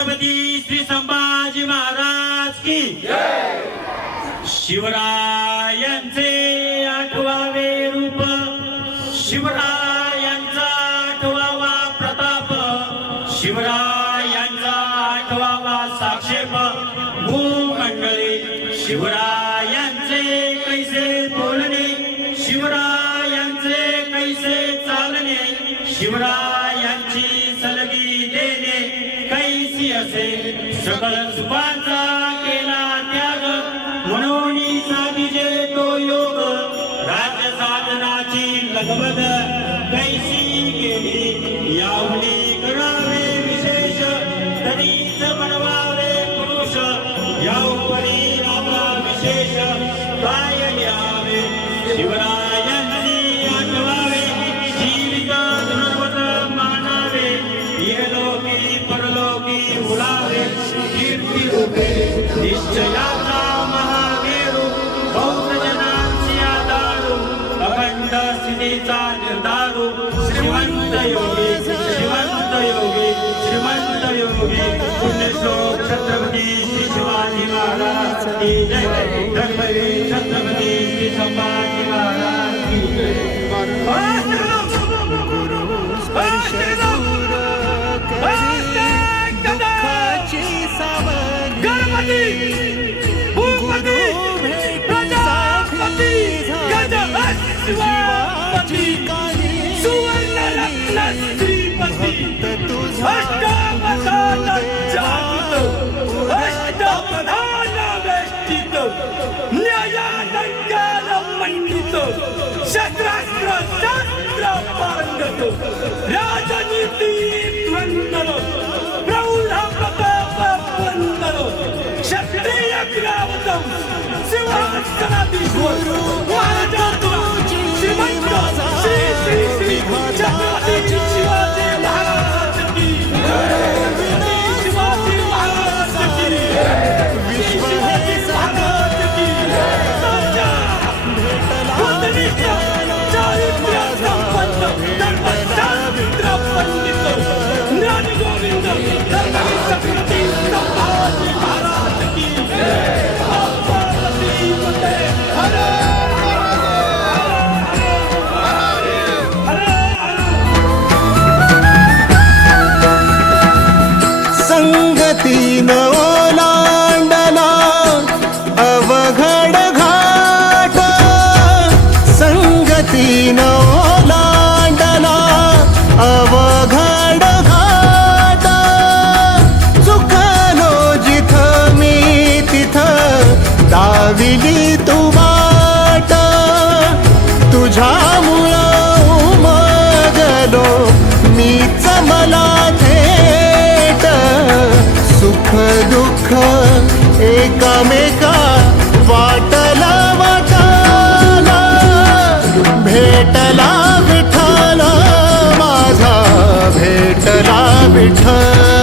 छत्रपती श्री संभाजी महाराज की शिवरायांचे 8वावे रूप, शिवरायांचा 8वावा प्रताप, शिवरायांचा 8वावा साक्षेप, भूमंडळी शिवरायांचे कैसे बोलणे, शिवरायांचे कैसे चालणे, शिवरायांची सलगी देणे कैसी असे, सकल सुखांचा केला त्याग, म्हणून साधिजे तो योग, राज्य साधनाची लगबग कैसी गेली, यावली करावे विशेष, तरीच बनवावे पुरुष, यावरी रामा विशेष काय द्यावे, शिवरायांनी आठवावे, जीवित धर्मवत मानावे, इहलोकी परलोकी उलावे, कीर्ती रूपे निश्चयाचा महामेरू, भौतजनांची आधारू, अखंड स्थितीचा निर्धारू, श्रीमंत योगी श्रीमंत योगी श्रीमंत योगी, पुण्यश्लोक छत्रपती श्री शिवाजी महाराज की जय, धर्मवीर छत्रपती श्री संभाजी महाराज की जय। शस्त्रास्त्र शास्त्र पारंगत, राजनीती ध्वंदन, प्रौढ प्रताप वंदन, क्षत्रिय ग्रावतम, सिंहासनाधीश्वर श्रीमंत श्री श्री श्री छत्रपती शिवाजी महाराज की, शिवाजी महाराज की, शिवाजी महाराज की, चारित्र्य संपन्न धर्मशास्त्र पंडित ज्ञान गोविंद छत्रपती संभाजी महाराज की, संगतीन ओलांडला अवघड घाट, संगतीन ओलांडला अवघड घाट, चुकलो जिथ मी तिथ दाविली तू वाट, तुझ्यामुळं उमगलो मीच मला थेट, सुख दुःख एकामेका वाटला वाटाला, भेटला विठ्ठल माझा भेटला विठ्ठल।